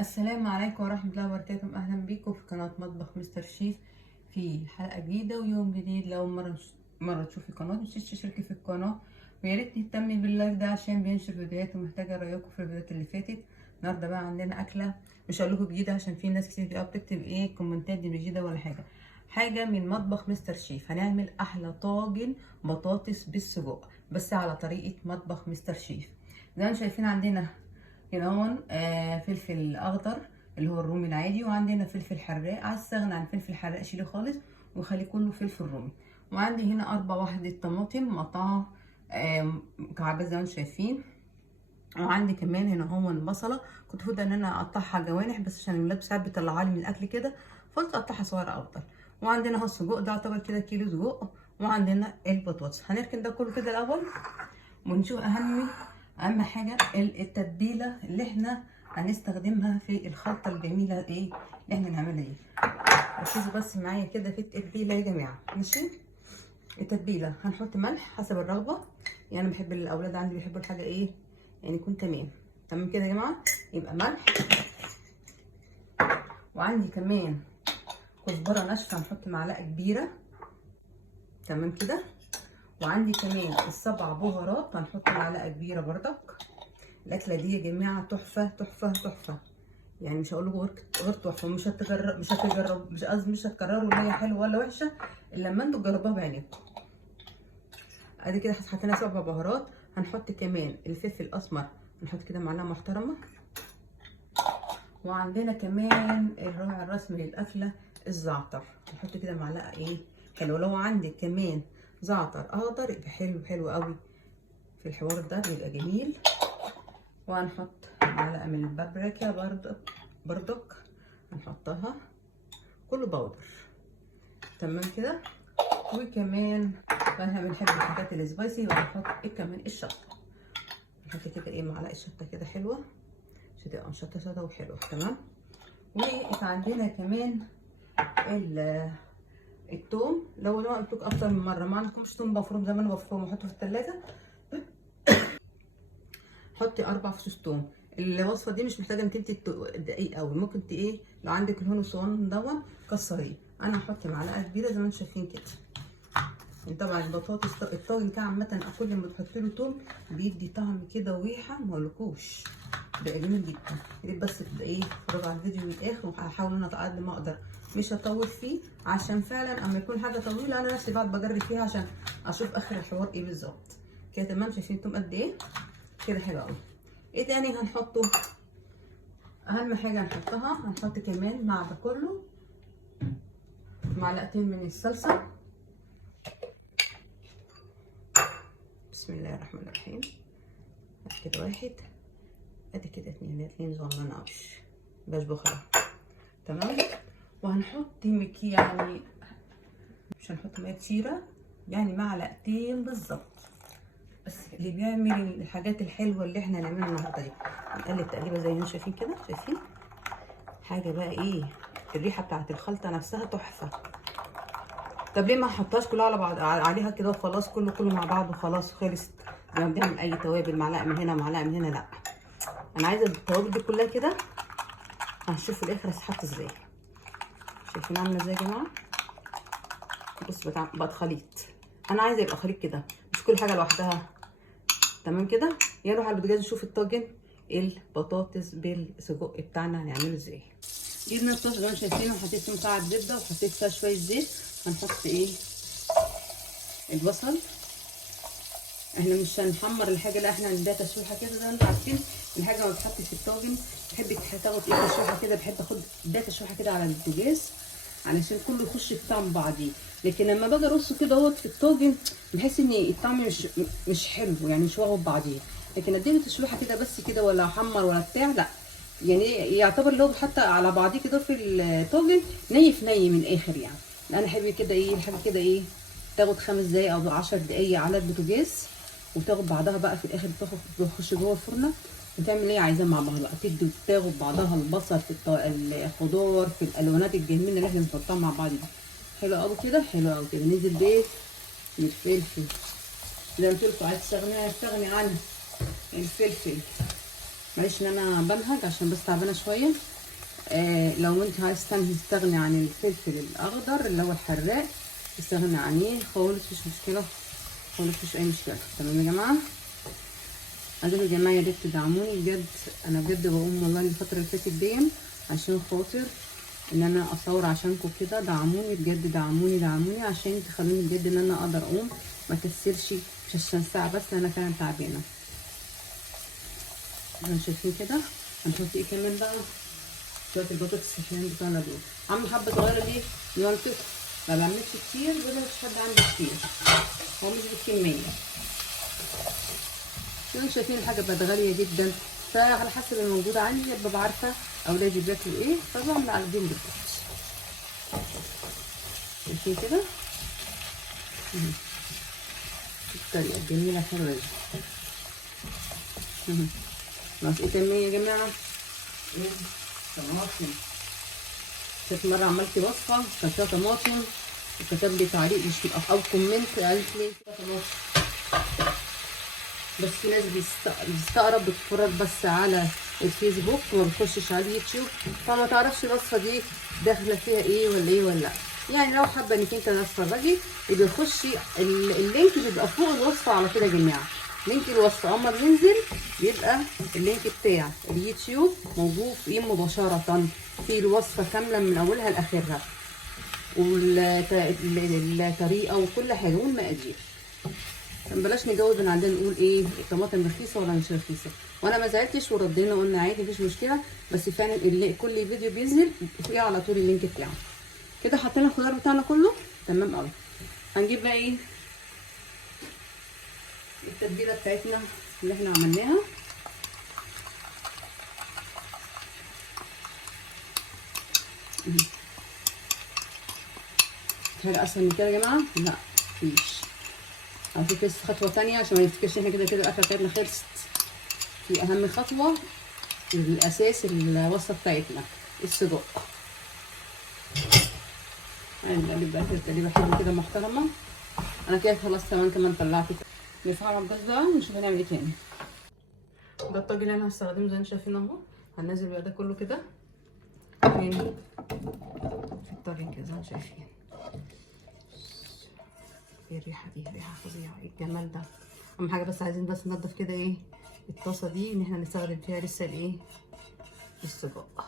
السلام عليكم ورحمة الله وبركاته. أهلا بيكم في قناة مطبخ مستر شيف في حلقة جديدة ويوم جديد. لو مرة تشوفي القناة متنسيش تشتركي في القناة، ويا ريت تهتمي باللايك ده عشان بينشر فيديوهات ومحتاجة رأيكم في الفيديوهات اللي فاتت. النهاردة بقى عندنا أكلة مش هقول لكم جديدة عشان في ناس كتير بتكتب كومنتات دي مش جديدة ولا حاجة من مطبخ مستر شيف. هنعمل أحلى طاجن بطاطس بالسجق بس على طريقة مطبخ مستر شيف. زي ما شايفين عندنا هنا هون فلفل اخضر اللي هو الرومي العادي، وعندنا فلفل حراق. عايز استغنى عن فلفل حراق شيله خالص وخلي كله فلفل رومي. وعندي هنا 4 وحدة طماطم مقطعة مكعبات زي ما انتم شايفين. وعندي كمان هنا هو بصلة، كنت المفروض ان انا اقطعها جوانح بس عشان الولاد ساعات بيطلعوها لي من الاكل كده فقلت اقطعها صغيرة افضل. وعندنا اهو السجق ده يعتبر كده كيلو سجق، وعندنا البطاطس. هنركن ده كله كده الاول ونشوف اهم حاجه التتبيله اللي احنا هنستخدمها في الخلطه الجميله اللي احنا نعملها دي. ركزوا بس معايا كده في التتبيله يا جماعه، ماشي؟ التتبيله هنحط ملح حسب الرغبه، يعني انا بحب الاولاد عندي بيحبوا الحاجه يعني يكون تمام كده يا جماعه. يبقى ملح، وعندي كمان كزبره ناشفه هنحط معلقه كبيره، تمام كده. وعندي كمان السبع بهارات هنحط معلقه كبيره بردك. الاكله دي يا جماعه تحفه تحفه تحفه، يعني مش هقول لكم غير تحفه. مش هتكرروا ان هي حلوه ولا وحشه الا لما انتوا تجربوها بعينيكم. ادي كده حطينا 7 بهارات. هنحط كمان الفلفل الاسمر، هنحط كده معلقه محترمه. وعندنا كمان الراعي الرسمي للاكله الزعتر، هنحط كده معلقه حلوه. لو عندك كمان زعتر اخضر يبقى حلو قوي في الحوار ده، بيبقى جميل. وهنحط معلقه من البابريكا بردك هنحطها كله باودر، تمام كده. وكمان احنا بنحب الحاجات السبايسي وهنحط كمان الشطه. نحط كده معلقه شطه كده حلوه عشان تبقى مشطشطه وحلوه، تمام. وعندنا كمان التوم. لو انا قلت لكم اكتر من مره ما عندكمش توم مفروم زي ما انا بفرمه وأحطه في الثلاجه، حطي 4 فصوص توم. الوصفه دي مش محتاجه ان انت دقيق قوي، ممكن لو عندك الهون الصغنن دون كسريه. انا هحط معلقه كبيره زي ما انتم شايفين كده. يعني طبعا البطاطس الطاجن كده عامه كل ما تحط له توم بيدي طعم كده وريحه ما اقولكوش، بيبقى جميل جدا. يا ريت بس تبقى اتفرجوا على الفيديو للاخر، وهحاول ان انا على قد ما اقدر مش هطول فيه عشان فعلا اما يكون حاجه طويله انا نفسي بعد بجرب فيها عشان اشوف اخر الحوار بالظبط. كده تمام؟ شايفين التوم قد كده؟ حلو قوي. تاني هنحطه؟ اهم حاجه هنحطها، هنحط كمان مع ده كله معلقتين من الصلصه. بسم الله الرحمن الرحيم. كده 1، ادي كده 2 صغننه قوي باش بخرة، تمام. وهنحط يعني مش هنحط ميه كتيره، يعني معلقتين بالظبط، بس اللي بيعمل الحاجات الحلوه اللي احنا هنعملها النهارده دي. نقلب تقليبه زي ما شايفين كده، شايفين حاجه بقى الريحه بتاعت الخلطه نفسها تحفه. طب ليه ما احطهاش كلها على بعض عليها كده وخلاص، كله مع بعض وخلاص خلصت؟ لما بنعمل اي توابل معلقه من هنا ومعلقه من هنا، لا، انا عايزه التوابل دي كلها كده. هنشوف في الاخر هتتحط ازاي. شايفين عامله ازاي يا جماعه؟ بص بقت خليط. انا عايزه يبقى خليط كده، مش كل حاجه لوحدها، تمام كده. يلا نروح على البوتاجاز نشوف الطاجن البطاطس بالسجق بتاعنا هنعمله ازاي. جبنا الطاسه زي ما شايفين، وحطيت فيه مكعب زبده وحطيت فيها شويه زيت. هنحط البصل. احنا مش هنحمر الحاجه، لا، احنا هنديها تشويحه كده. زي ما انتوا عارفين الحاجه ما بتحطش في الطاجن بحب تاخد تشويحه كده، بحب اخد اديها تشويحه كده على البوتاجاز علشان كله يخش في طعم بعضيه. لكن لما باجي ارصه كده اهوت في الطاجن بحس ان الطعم مش حلو، يعني مش واخد بعضيه. لكن اديله تشويحه كده بس كده، ولا احمر ولا بتاع، لا، يعني يعتبر اللي هو حتى على بعضيه كده في الطاجن ني من الاخر. يعني انا احب كده الحاجه كده تاخد 5 دقايق او 10 دقايق على البوتاجاز، وتاخد بعضها بقى في الاخر تخش جوه الفرن وتعمل عايزاه مع بعض بقى، تدي وتاخد بعضها البصل في الخضار في الالوانات الجميله اللي احنا بنحطها مع بعض دي. حلو قوي كده، حلو قوي كده. ننزل بالفلفل زي ما قلت لكم، عايز تستغني عن الفلفل معلش ان انا بنهج عشان بس تعبانه شويه. لو انت عايز تستغني عن الفلفل الاخضر اللي هو الحراق تستغني عنيه خالص، مش مشكله خالص، مفيش اي مشكله. تمام يا جماعه، عايزين يا جماعه يا ريت تدعموني بجد. انا بجد بقوم والله الفتره اللي فاتت دي عشان خاطر ان انا اصور عشانكم كده. دعموني بجد، دعموني دعموني عشان تخلوني بجد ان انا اقدر اقوم ما اكسلش، مش عشان ساعه بس، انا فعلا تعبانه. شايفين كده. هنحط ايه كمان بقى؟ شويه البطاطس الحلوين بتوعنا دول. عامله حبه صغيره ليه؟ لمنطقه ما بعملش كتير ولا مش حد عنده كتير، هو مش بالكميه. انتوا شايفين الحاجه بقت غاليه جدا، فعلى حسب الموجود عندي ببقى عارفه اولادي بياكلوا ايه فبعمل على قدهم بالظبط. شايفين كده الطريقه الجميله حلوه دي. ناقص ايه كميه يا جماعه؟ ايه؟ طماطم. شفت مره عملت وصفه كان فيها طماطم وكتب لي تعليق مش او كومنت قالت لي طماطم، بس في ناس بتستغرب بتتفرج بس على الفيسبوك وما بتخشش على اليوتيوب، فما تعرفش الوصفه دي داخله فيها ايه ولا ايه ولا لا. يعني لو حابه انك انت تتفرجي يبقى خشي اللينك بيبقى فوق الوصفه على كده يا جماعه. لينك الوصفه اما بينزل بيبقى اللينك بتاع اليوتيوب موجود فيه مباشره في الوصفه كامله من اولها لاخرها، والطريقه وكل حاجه والمقادير. بلاش نجاوب من عندنا نقول ايه الطماطم رخيصه ولا مش رخيصه، وانا ما زعلتش وردينا قلنا عادي مفيش مشكله، بس فعلا كل فيديو بينزل فيه على طول اللينك بتاعه. كده حطينا الخضار بتاعنا كله تمام قوي. هنجيب بقى ايه التتبيله بتاعتنا اللي احنا عملناها. حاجه اسهل من كده يا جماعه؟ لا مفيش. على فكره لسه خطوه ثانيه عشان ما نفتكرش احنا كده كده الاكله بتاعتنا خلصت. في اهم خطوه الاساس الوصفه بتاعتنا السجق. هنقلب بقى تقليبه حلوه كده محترمه. انا كده خلاص كمان طلعت نرفع الباص بقى ونشوف هنعمل ايه تاني. ده الطاجن اللي انا هستخدمه زي ما انتم شايفين اهو. هننزل بقى ده كله كده فين في الطاجن كده زي ما انتم شايفين. ايه الريحه دي؟ ريحه فظيعه، ايه الجمال ده. اهم حاجه بس عايزين بس ننضف كده ايه الطاسه دي ان احنا نستخدم فيها لسه الايه السجق.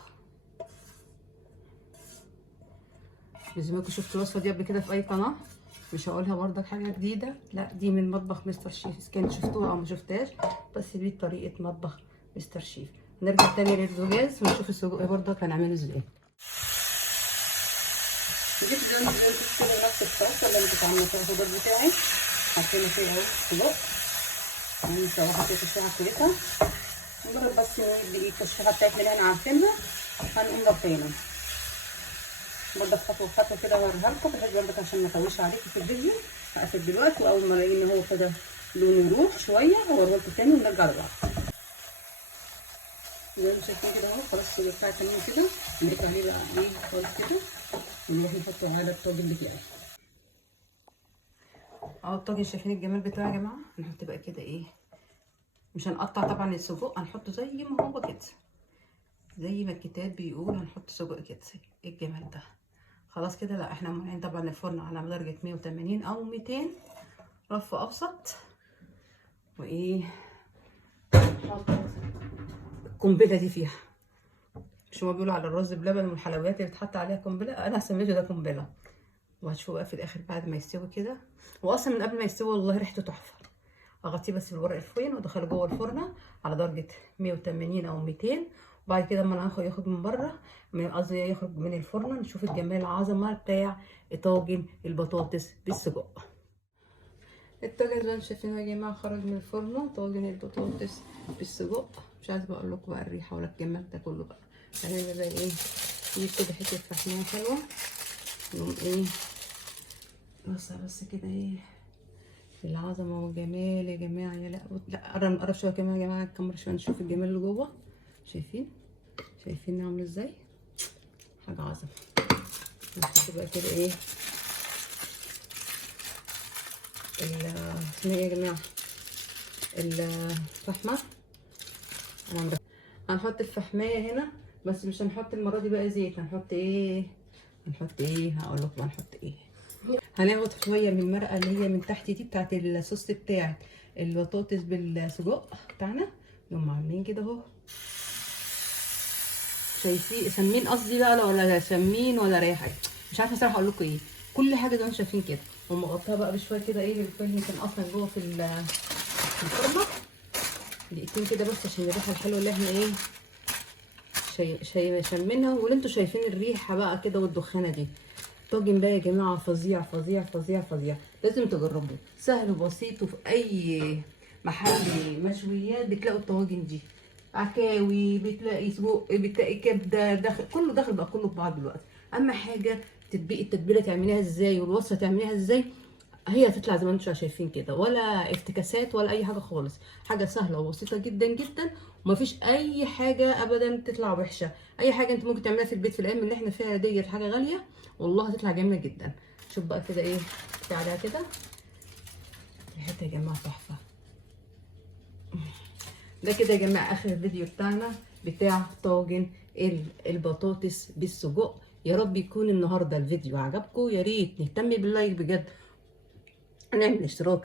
لازمكم شفتوا الوصفه دي قبل كده في اي قناه، مش هقولها برضك حاجه جديده، لا دي من مطبخ مستر شيف، كان شفتوها او ما شفتهاش بس دي طريقه مطبخ مستر شيف. نرجع تاني للبوتاجاز ونشوف السجق برضك هنعمله ازاي. جبت زي ما انتوا كده نفس الطاسه اللي انا كنت عامله فيها الخضار بتاعي، حطينا فيه اهو السجق. هنسوي حطيت التشويحه بتاعتها مجرد بس ندي التشويحه بتاعتنا اللي احنا عارفينها. هنقوم ضافينها برضه خطوه كده اوريها لكم بحيث برضه عشان ما اطولش عليكم في الفيديو. هقفل دلوقتي واول ما الاقي ان هو كده لونه يروح شويه هوريه لكم تاني ونرجع لبعض. زي ما شايفين كده اهو خلاص السجق بتاعي تمام كده. نضيف عليه بقى ايه خالص كده ونروح نحطه على الطاجن بتاعي اهو. الطاجن شايفين الجمال بتاعه يا جماعه. هنحط بقى كده ايه، مش هنقطع طبعا السجق، هنحطه زي ما هو كده زي ما الكتاب بيقول هنحط سجق كده. ايه الجمال ده. خلاص كده. لا احنا مولعين طبعا الفرن على درجه 180 او 200 رف اوسط. وايه نحط القنبله دي فيها، مش هما بيقولوا على الرز بلبن والحلويات اللي بتحط عليها قنبله، انا سميته ده قنبله. وهتشوفوا بقى في الاخر بعد ما يستوي كده، واصلا من قبل ما يستوي والله ريحته تحفه. اغطيه بس بالورق الفويل وادخله جوه الفرن على درجه 180 او 200. وبعد كده اما ياخد من بره قصدي يخرج من الفرن نشوف الجمال العظمه بتاع طاجن البطاطس بالسجق. الطاجن زي ما انتم شايفين يا جماعه خرج من الفرن طاجن البطاطس بالسجق. مش عايزه بقول لكم بقى الريحه ولا الجمال ده كله بقى. هنعمل بقى ايه نجيب كده حته فحميه حلوه نقوم ايه بس كده ايه العظمه والجمال يا جماعه. يا لا نقرب شويه كمان يا جماعه الكاميرا شويه نشوف الجمال اللي جوه. شايفين عامل ازاي حاجه عظمه. نحط بقى كده ايه اسمها ايه يا جماعه الفحمه. انا هنحط الفحمايه هنا، بس مش هنحط المره دي بقى زيت. هنحط ايه؟ هقول لكم هنحط ايه. هناخد شويه من المرقه اللي هي من تحت دي بتاعت الصوص بتاعت البطاطس بالسجق بتاعنا، نقوم عاملين كده اهو. شايفين سمين قصدي بقى، ولا سمين ولا ريحه، مش عارفه صراحه اقول لكم ايه. كل حاجه زي ما انتم شايفين كده، ومغطاها بقى بشويه كده ايه بالفيلم، كان اصلا جوه في الفرن دقيقتين كده بس عشان الريحه الحلوه اللي احنا ايه شايفينها، واللي انتوا شايفين الريحه بقى كده والدخانه دي. طاجن بقى يا جماعه فظيع فظيع فظيع فظيع، لازم تجربوه. سهل وبسيط، وفي اي محل مشويات بتلاقوا الطواجن دي. عكاوي، بتلاقي سجق، بتلاقي كبده، داخل كله، داخل بقى كله في بعض دلوقتي. اهم حاجه تطبيق التتبيله تعمليها ازاي، والوصفه تعمليها ازاي، هي هتطلع زي ما انتم شايفين كده، ولا افتكاسات ولا اي حاجه خالص. حاجه سهله وبسيطه جدا جدا، ومفيش اي حاجه ابدا تطلع وحشه. اي حاجه انت ممكن تعملها في البيت في الايام اللي احنا فيها ديت حاجه غاليه، والله هتطلع جميله جدا. شوف بقى كده ايه عليها كده، ريحتها يا جماعه تحفه. ده كده يا جماعه اخر الفيديو بتاعنا بتاع طاجن البطاطس بالسجق. يا رب يكون النهارده الفيديو عجبكم، يا ريت نهتم باللايك بجد، نعمل اشتراك